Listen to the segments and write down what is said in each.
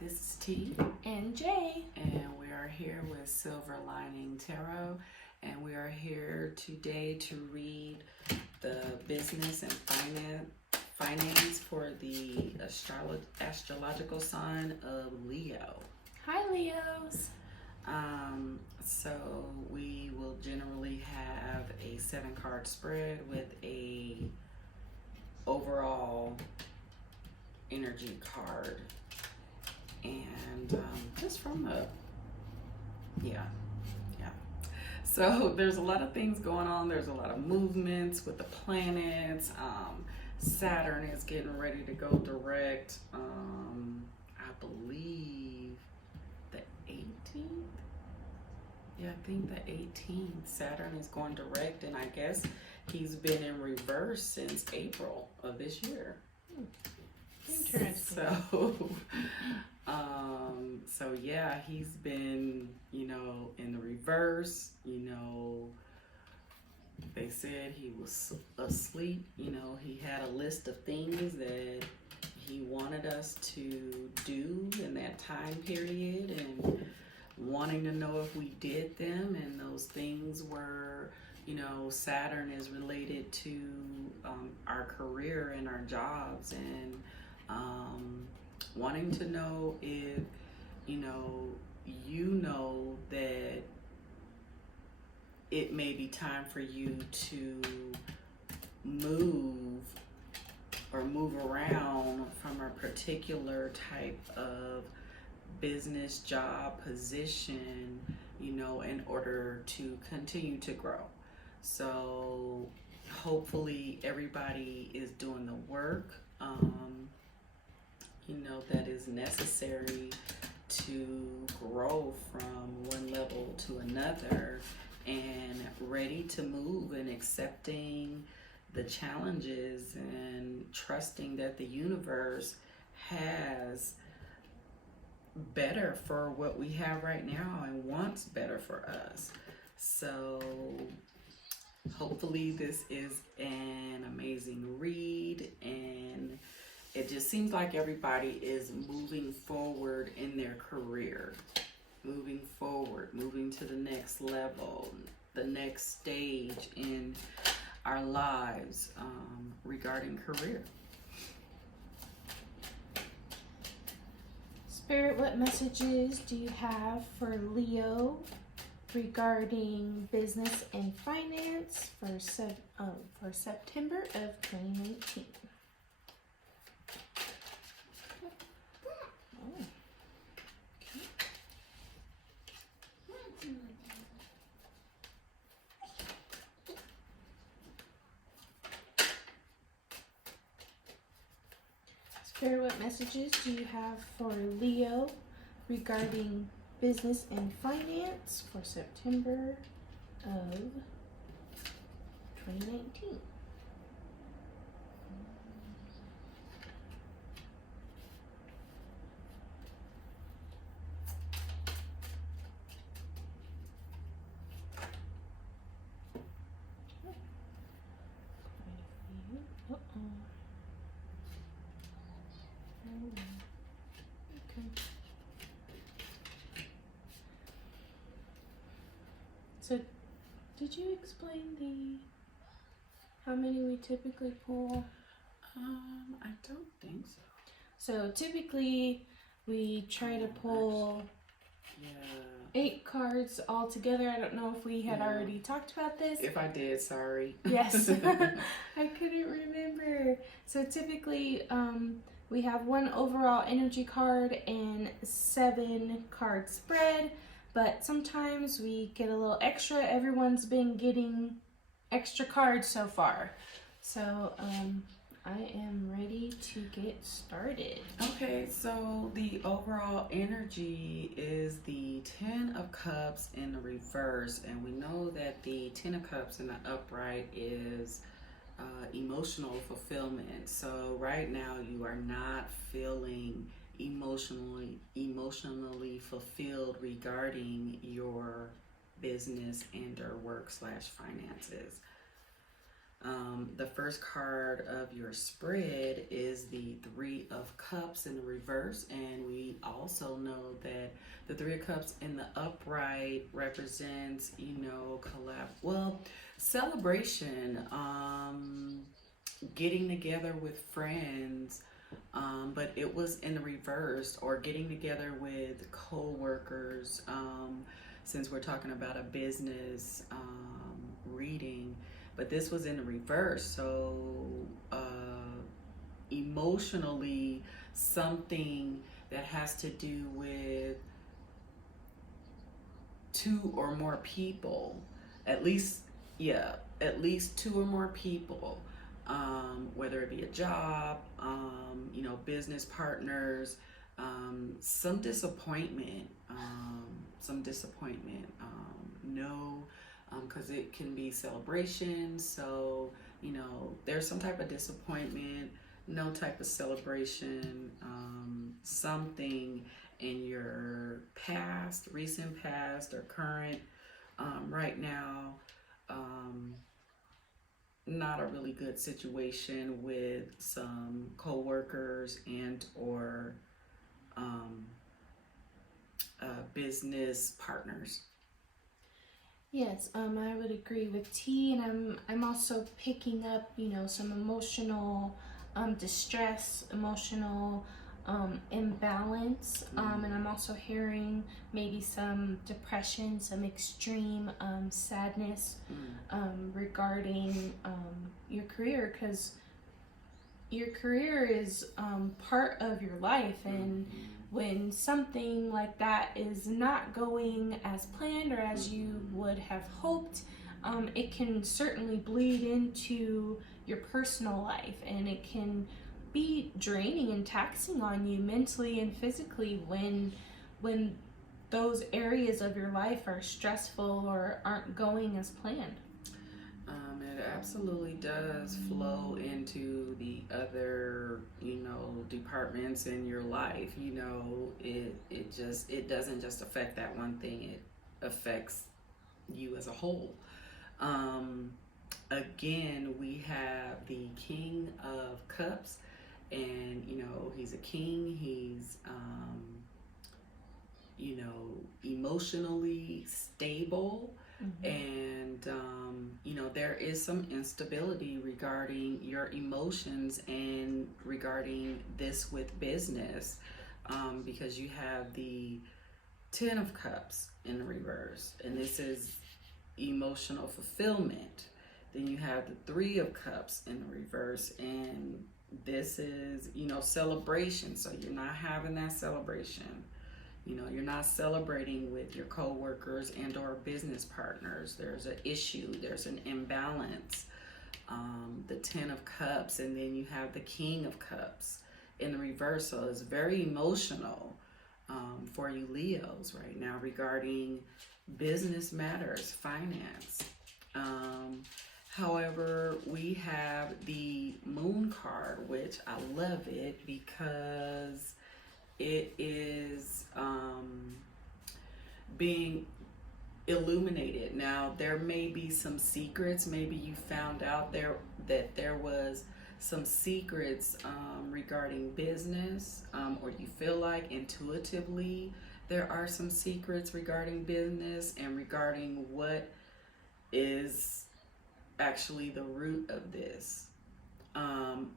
this is T and Jay, and we are here with Silver Lining Tarot, and we are here today to read the business and finance for the astrological sign of Leo. Hi Leos. So we will generally have a 7-card spread with a overall energy card, and just from the so there's a lot of things going on. There's a lot of movements with the planets. Saturn is getting ready to go direct, I believe the 18th. Yeah, I think the 18th. Saturn is going direct, and I guess he's been in reverse since April of this year. Interesting. So yeah, he's been, in the reverse. They said he was asleep. He had a list of things that he wanted us to do in that time period, and wanting to know if we did them. And those things were, Saturn is related to our career and our jobs, and wanting to know if that it may be time for you to move around from a particular type of business, job, position, in order to continue to grow. So hopefully everybody is doing the work that is necessary to grow from one level to another, and ready to move, and accepting the challenges and trusting that the universe has better for what we have right now and wants better for us. So hopefully this is an amazing read, and it just seems like everybody is moving forward in their career, moving forward, moving to the next level, the next stage in our lives regarding career. Spirit, what messages do you have for Leo regarding business and finance for September of 2019? Spirit, what messages do you have for Leo regarding business and finance for September of 2019? Okay. So, did you explain how many we typically pull? I don't think so. So typically we try to pull 8 cards all together. I don't know if we had already talked about this. If I did, sorry. Yes. I couldn't remember. So typically we have 1 overall energy card and 7 card spread, but sometimes we get a little extra. Everyone's been getting extra cards so far. So I am ready to get started. Okay, so the overall energy is the 10 of Cups in the reverse, and we know that the 10 of Cups in the upright is emotional fulfillment. So right now you are not feeling emotionally fulfilled regarding your business and or work/finances. The first card of your spread is the Three of Cups in the reverse, and we also know that the Three of Cups in the upright represents, celebration, getting together with friends, but it was in the reverse, or getting together with co-workers, since we're talking about a business reading, but this was in the reverse. So emotionally, something that has to do with two or more people, at least, yeah, at least two or more people, whether it be a job, business partners, some disappointment, no, because it can be celebration. So, there's some type of disappointment, no type of celebration, something in your past, recent past, or current, right now, not a really good situation with some coworkers and or business partners. Yes, I would agree with T, and I'm also picking up, some emotional distress, emotional imbalance, and I'm also hearing maybe some depression, some extreme sadness regarding your career, because your career is part of your life, and when something like that is not going as planned or as you would have hoped, it can certainly bleed into your personal life, and it can be draining and taxing on you mentally and physically when those areas of your life are stressful or aren't going as planned. It absolutely does flow into the other, departments in your life. It doesn't just affect that one thing. It affects you as a whole. Again, we have the King of Cups, and he's a king. He's emotionally stable. And there is some instability regarding your emotions and regarding this with business, because you have the Ten of Cups in the reverse, and this is emotional fulfillment. Then you have the Three of Cups in the reverse, and this is celebration. So you're not having that celebration. You're not celebrating with your coworkers and or business partners. There's an issue, there's an imbalance. The Ten of Cups, and then you have the King of Cups in the reverse. So it's very emotional for you Leos right now regarding business matters, finance. However, we have the Moon card, which I love it because it is being illuminated. Now, there may be some secrets. Maybe you found out that there was some secrets regarding business, or you feel like intuitively there are some secrets regarding business and regarding what is actually the root of this.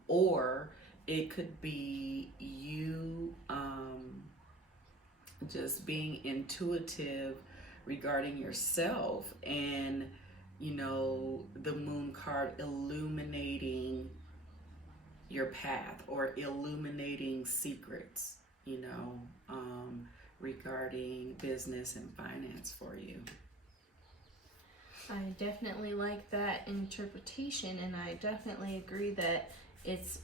Or it could be you just being intuitive regarding yourself, and the Moon card illuminating your path or illuminating secrets, regarding business and finance for you. I definitely like that interpretation, and I definitely agree that it's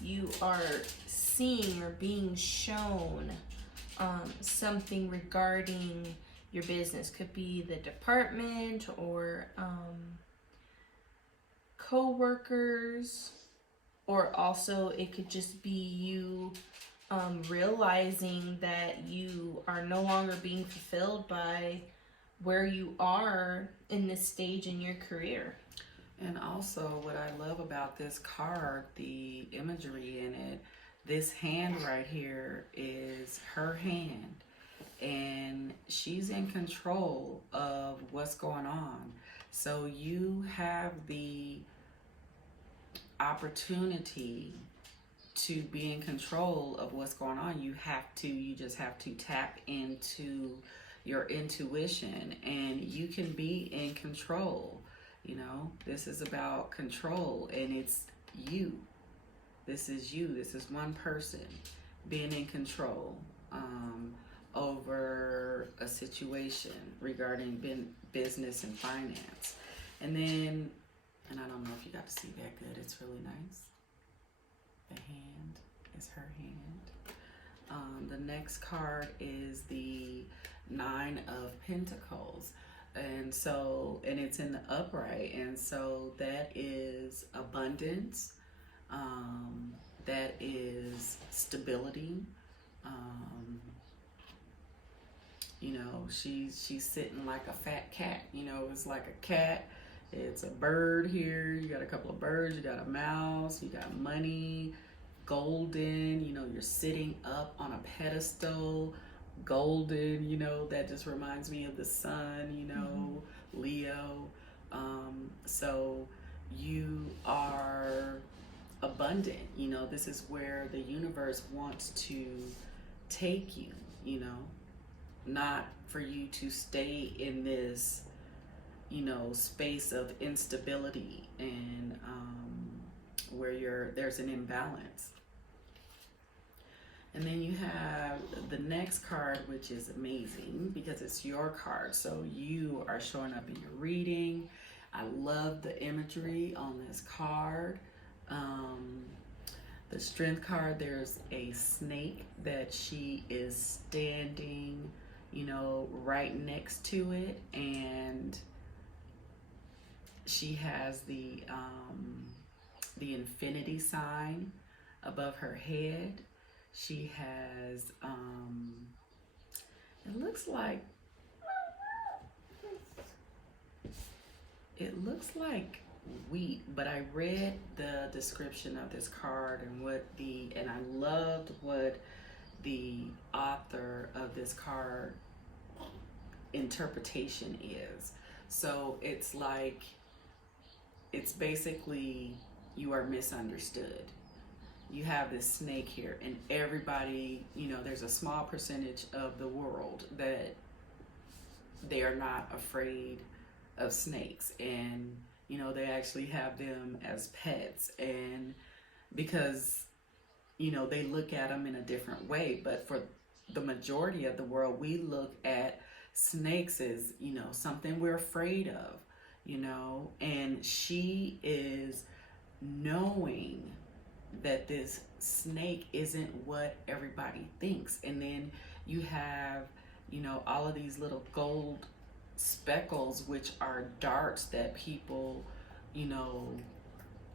you are seeing or being shown something regarding your business. Could be the department or co-workers, or also it could just be you realizing that you are no longer being fulfilled by where you are in this stage in your career. And also, what I love about this card, the imagery in it, this hand right here is her hand, and she's in control of what's going on. So you have the opportunity to be in control of what's going on. You just have to tap into your intuition, and you can be in control. This is about control, and it's you. This is you. This is one person being in control over a situation regarding business and finance. And then, and I don't know if you got to see that good. It's really nice. The hand is her hand. The next card is the Nine of Pentacles. And it's in the upright. And so that is abundance. That is stability. She's sitting like a fat cat. It's like a cat. It's a bird here. You got a couple of birds. You got a mouse. You got money. Golden. You're sitting up on a pedestal. Golden. That just reminds me of the sun. Leo. So you are abundant. This is where the universe wants to take you. Not for you to stay in this space of instability and where there's an imbalance. And then you have the next card, which is amazing because it's your card. So you are showing up in your reading. I love the imagery on this card. The Strength card, there's a snake that she is standing, right next to it, and she has the infinity sign above her head. She has it looks like wheat, but I read the description of this card and I loved what the author of this card interpretation is. So it's basically you are misunderstood. You have this snake here, and everybody, there's a small percentage of the world that they are not afraid of snakes, and they actually have them as pets, and because they look at them in a different way. But for the majority of the world, we look at snakes as something we're afraid of, and she is knowing that this snake isn't what everybody thinks. And then you have all of these little gold speckles, which are darts that people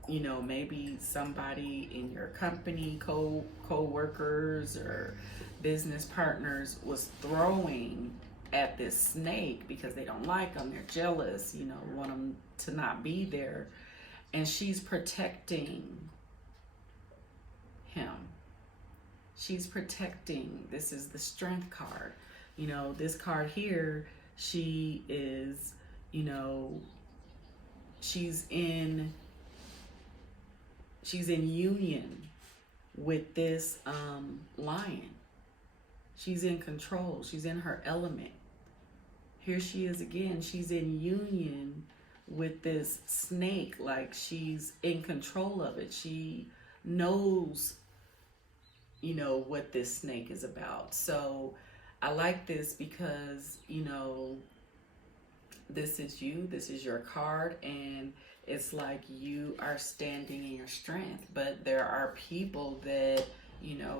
maybe somebody in your company, co-workers or business partners was throwing at this snake because they don't like them, they're jealous, want them to not be there. And she's protecting him. She's protecting. This is the Strength card. This card here, she is, she's in union with this lion. She's in control. She's in her element. Here she is again. She's in union with this snake, like she's in control of it. She knows, what this snake is about. So I like this because, this is you, this is your card, and it's like you are standing in your strength. But there are people that,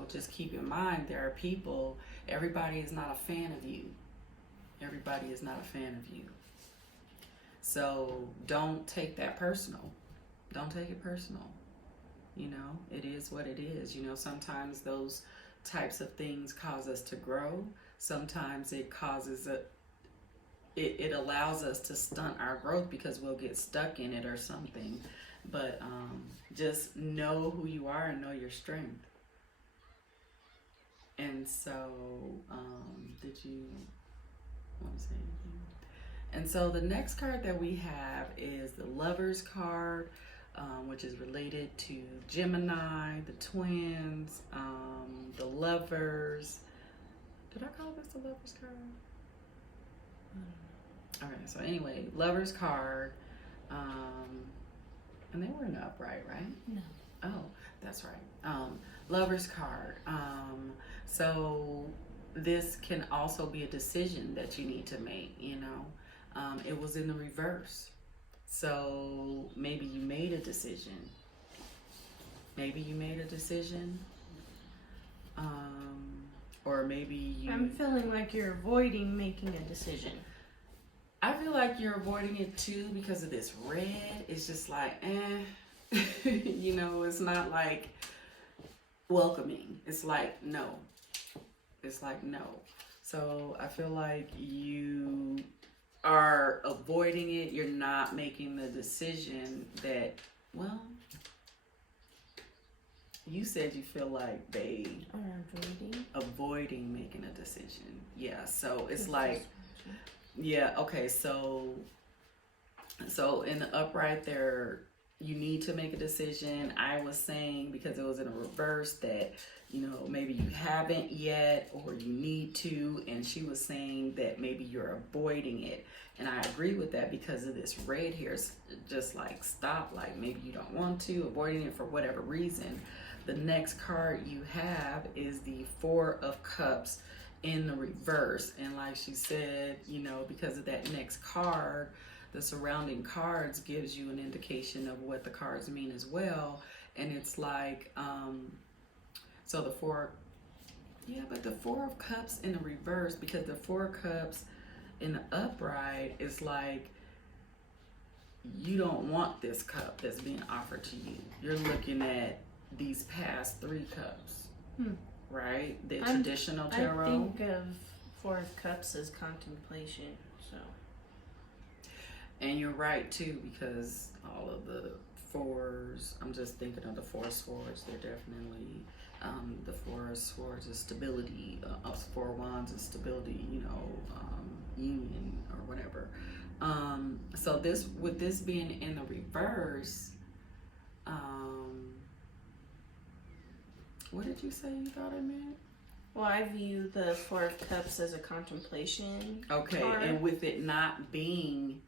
just keep in mind, there are people, everybody is not a fan of you. Everybody is not a fan of you. So don't take that personal. Don't take it personal. It is what it is. Sometimes those types of things cause us to grow. Sometimes it causes it allows us to stunt our growth because we'll get stuck in it or something. But just know who you are and know your strength. And so, did you want to say anything? And so the next card that we have is the Lovers card, which is related to Gemini, the twins, the lovers. Did I call this the Lovers card? Okay, so anyway, Lovers card. And they were in the upright, right? No. Oh, that's right. Lovers card. So this can also be a decision that you need to make, you know. It was in the reverse. So maybe you made a decision. Or maybe you... I'm feeling like you're avoiding making a decision. I feel like you're avoiding it too because of this red. It's just like, you know, it's not like welcoming. It's like, no. So I feel like you are avoiding it. You're not making the decision that, well, you said you feel like they avoiding making a decision. Yeah, so it's like, yeah, okay, so in the upright there, you need to make a decision. I was saying, because it was in a reverse, that, you know, maybe you haven't yet or you need to, and she was saying that maybe you're avoiding it. And I agree with that because of this red here. It's just like, stop, like maybe you don't want to, avoiding it for whatever reason. The next card you have is the Four of Cups in the reverse. And like she said, you know, because of that next card, the surrounding cards gives you an indication of what the cards mean as well. And it's like, so the Four of Cups in the reverse, because the Four of Cups in the upright is like, you don't want this cup that's being offered to you. You're looking at these past 3 cups, right? The traditional tarot. I think of Four of Cups as contemplation, so. And you're right too, because all of the fours, I'm just thinking of the Four of Swords. They're definitely, the Four of Swords is stability, Four of Wands is stability, you know, union or whatever. So this, with this being in the reverse, what did you say you thought it meant? Well, I view the Four of Cups as a contemplation. Okay, card. And with it not being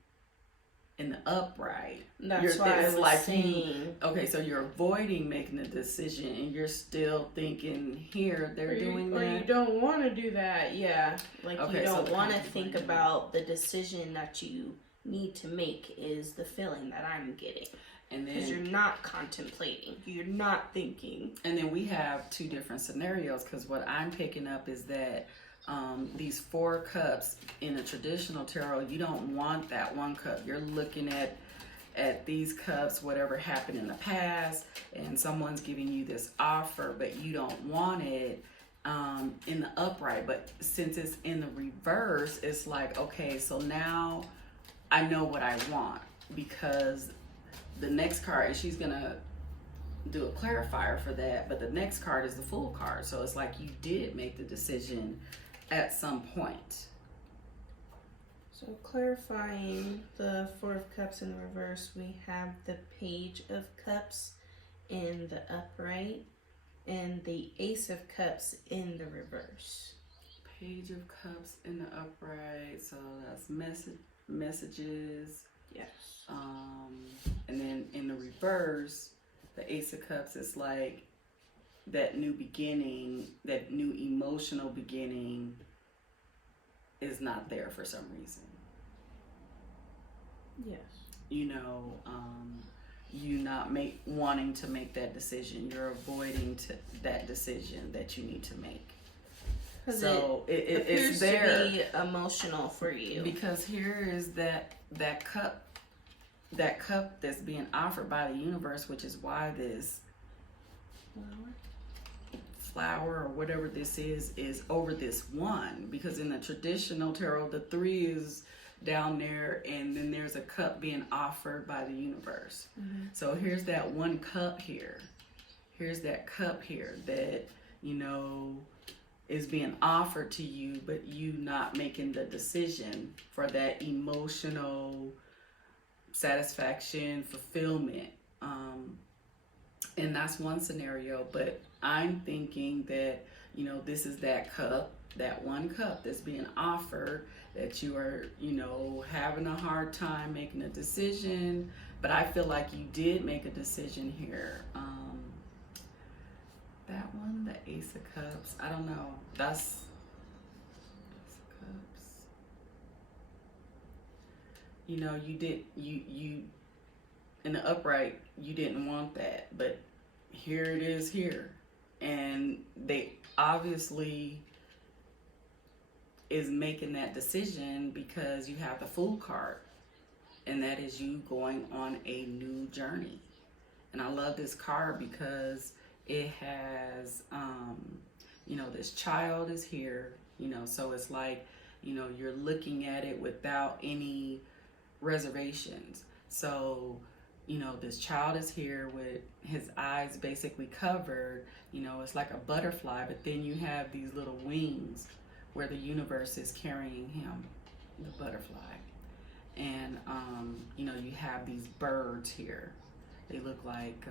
in the upright, that's why I was saying. Okay, so you're avoiding making a decision, and you're still thinking, here they're doing that. Or you don't want to do that, yeah. Like okay, you don't want to think about the decision that you need to make. Is the feeling that I'm getting. And then, because you're not contemplating, you're not thinking. And then we have 2 different scenarios, because what I'm picking up is that these 4 cups in a traditional tarot, you don't want that 1 cup. You're looking at these cups, whatever happened in the past, and someone's giving you this offer, but you don't want it in the upright. But since it's in the reverse, it's like, okay, so now I know what I want, because the next card, and she's gonna do a clarifier for that, but the next card is the Fool card. So it's like you did make the decision at some point. So clarifying the Four of Cups in the reverse, we have the Page of Cups in the upright and the Ace of Cups in the reverse. Page of Cups in the upright, so that's messages. Yes. And then in the reverse, the Ace of Cups is like that new beginning, that new emotional beginning is not there for some reason. Yes. You know, you not wanting to make that decision. You're avoiding that decision that you need to make. So it's there to be emotional for you, because here is that cup that's being offered by the universe, which is why this flower or whatever this is over this 1, because in the traditional tarot, the 3 is down there, and then there's a cup being offered by the universe. So here's that one cup here. Here's that cup here that, you know, is being offered to you, but you not making the decision for that emotional satisfaction, fulfillment. And that's one scenario, but I'm thinking that, you know, this is that cup, that one cup that's being offered, that you are, you know, having a hard time making a decision, but I feel like you did make a decision here. That one, the Ace of Cups, I don't know, that's Ace of Cups. You know, you in the upright, you didn't want that, but here it is here. And they obviously is making that decision because you have the Fool card, and that is you going on a new journey. And I love this card because it has, you know, this child is here, you know, so it's like, you know, you're looking at it without any reservations. So, you know, this child is here with his eyes basically covered, you know, it's like a butterfly, but then you have these little wings where the universe is carrying him, the butterfly. And, you know, you have these birds here. They look like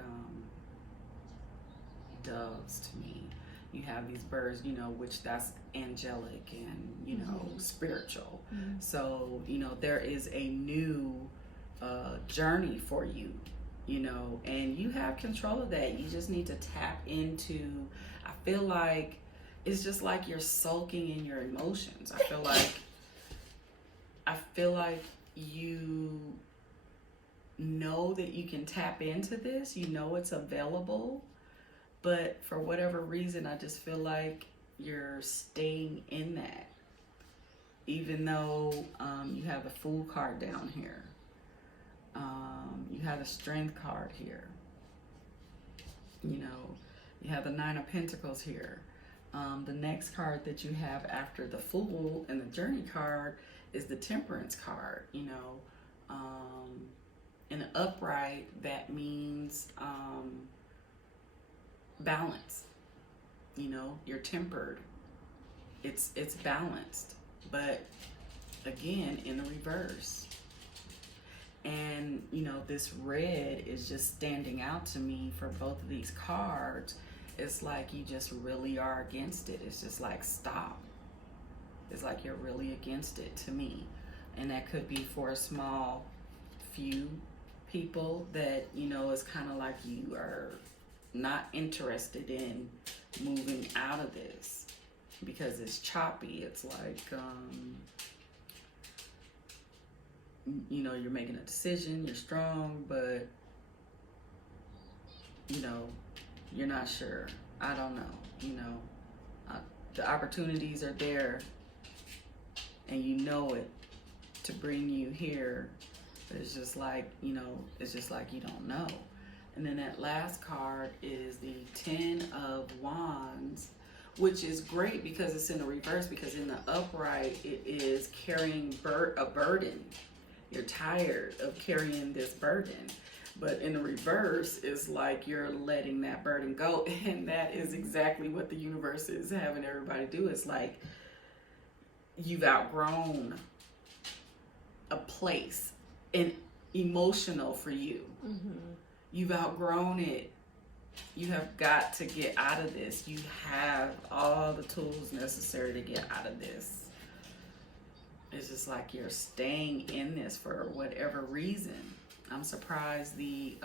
doves to me. You have these birds, you know, which that's angelic and, you know, spiritual. So, you know, there is a new journey for you, you know, and you have control of that. You just need to tap into, I feel like it's just like you're sulking in your emotions. I feel like you know that you can tap into this, you know it's available, but for whatever reason, I just feel like you're staying in that, even though you have the Fool card down here. You have the Strength card here. You know, you have the Nine of Pentacles here. The next card that you have after the Fool and the Journey card is the Temperance card. You know, in the upright, that means balance. You know, you're tempered. It's balanced. But again, in the reverse. And, you know, this red is just standing out to me for both of these cards. It's like you just really are against it. It's just like, stop. It's like you're really against it to me. And that could be for a small few people that, you know, it's kind of like you are not interested in moving out of this because it's choppy. It's like, you know, you're making a decision, you're strong, but, you know, you're not sure. I don't know, you know, the opportunities are there and you know it to bring you here. But it's just like, you know, it's just like you don't know. And then that last card is the Ten of Wands, which is great because it's in the reverse, because in the upright, it is carrying a burden. You're tired of carrying this burden. But in the reverse, it's like you're letting that burden go. And that is exactly what the universe is having everybody do. It's like you've outgrown a place and emotional for you. You've outgrown it. You have got to get out of this. You have all the tools necessary to get out of this. It's just like you're staying in this for whatever reason. I'm surprised the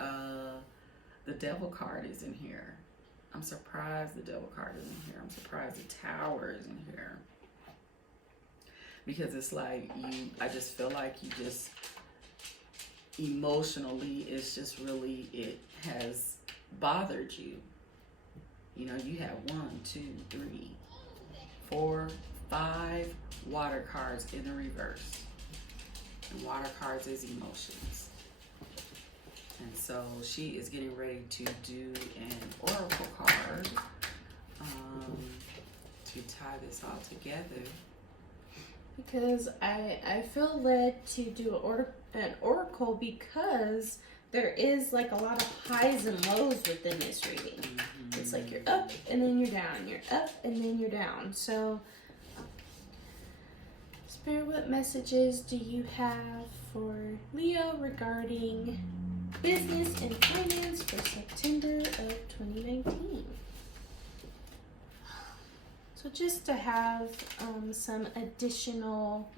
Devil card is in here. I'm surprised the Devil card is in here. I'm surprised the Tower is in here. Because it's like I just feel like you just emotionally, it's just really, it has bothered you. You know, you have 1, 2, 3, 4, 5 water cards in the reverse. And water cards is emotions. And so she is getting ready to do an oracle card to tie this all together. Because I feel led to do an oracle because there is like a lot of highs and lows within this reading. Mm-hmm. It's like you're up and then you're down, you're up and then you're down. So, Spirit, what messages do you have for Leo regarding business and finance for September of 2019? So just to have some additional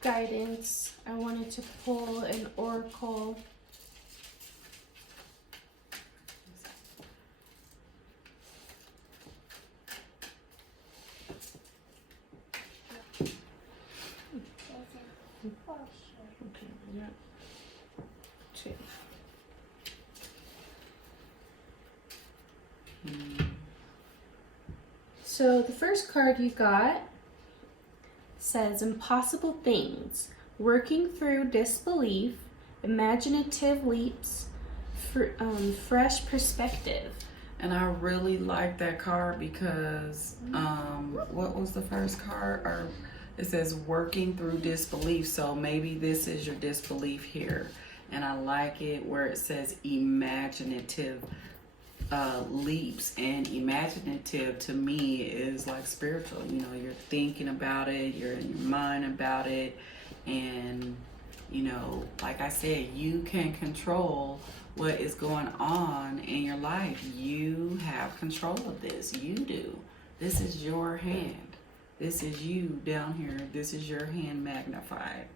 guidance, I wanted to pull an oracle. So the first card you got says impossible things, working through disbelief, imaginative leaps, fresh perspective. And I really like that card because what was the first card? Or it says working through disbelief. So maybe this is your disbelief here. And I like it where it says imaginative leaps, and imaginative to me is like spiritual. You know, you're thinking about it, you're in your mind about it, and you know, like I said, you can control what is going on in your life. You have control of this. You do. This is your hand. This is you down here. This is your hand magnified.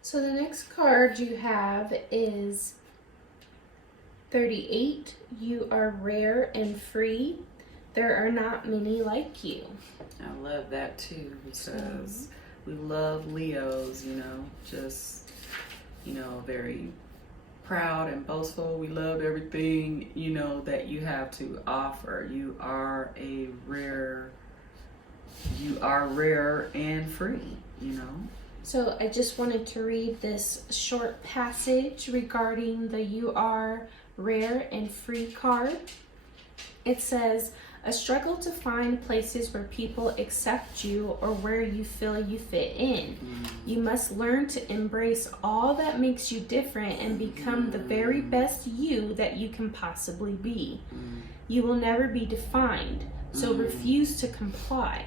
So the next card you have is 38. You are rare and free. There are not many like you. I love that too, because we love Leos, you know, just, you know, very proud and boastful. We love everything, you know, that you have to offer. You are rare and free, you know. So I just wanted to read this short passage regarding the You Are Rare and Free card. It says, a struggle to find places where people accept you or where you feel you fit in. You must learn to embrace all that makes you different and become the very best you that you can possibly be. You will never be defined, so refuse to comply.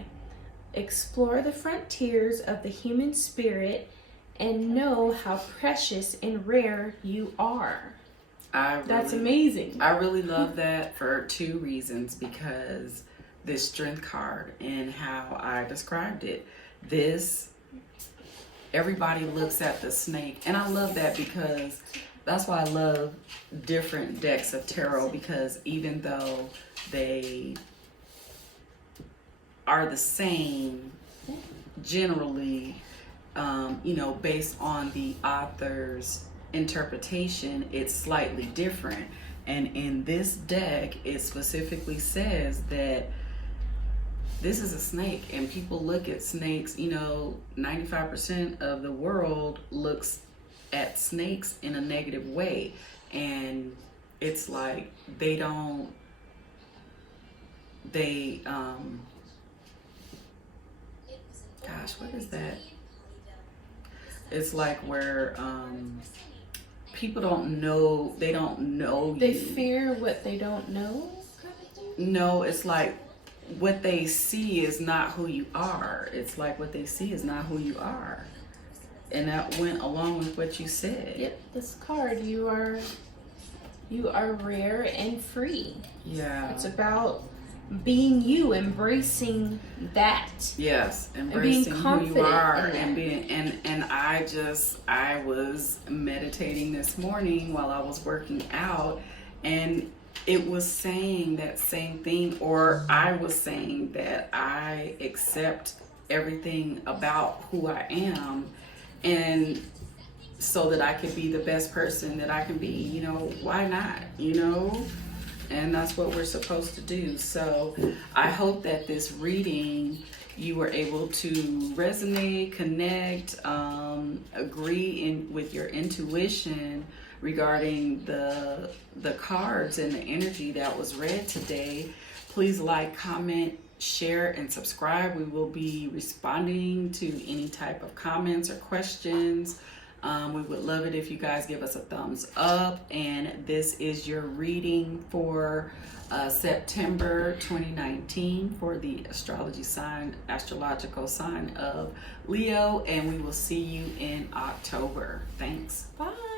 Explore the frontiers of the human spirit and know how precious and rare you are. That's amazing. I really love that for two reasons, because this strength card and how I described it. Everybody looks at the snake, and I love that because that's why I love different decks of tarot, because even though they are the same generally, you know, based on the author's interpretation, it's slightly different. And in this deck, it specifically says that this is a snake, and people look at snakes, you know, 95% of the world looks at snakes in a negative way. And it's like gosh, what is that? It's like where people don't know, they don't know you. They fear what they don't know? No, it's like what they see is not who you are. It's like what they see is not who you are. And that went along with what you said. Yep, this card, you are rare and free. Yeah. It's about being you, embracing that. Yes, embracing who you are, and being and I was meditating this morning while I was working out, and it was saying that same thing, or I was saying that I accept everything about who I am, and so that I could be the best person that I can be. You know, why not? You know. And that's what we're supposed to do. So I hope that this reading, you were able to resonate, connect, agree with your intuition regarding the cards and the energy that was read today. Please like, comment, share, and subscribe. We will be responding to any type of comments or questions. We would love it if you guys give us a thumbs up. And this is your reading for September 2019 for the astrological sign of Leo. And we will see you in October. Thanks. Bye.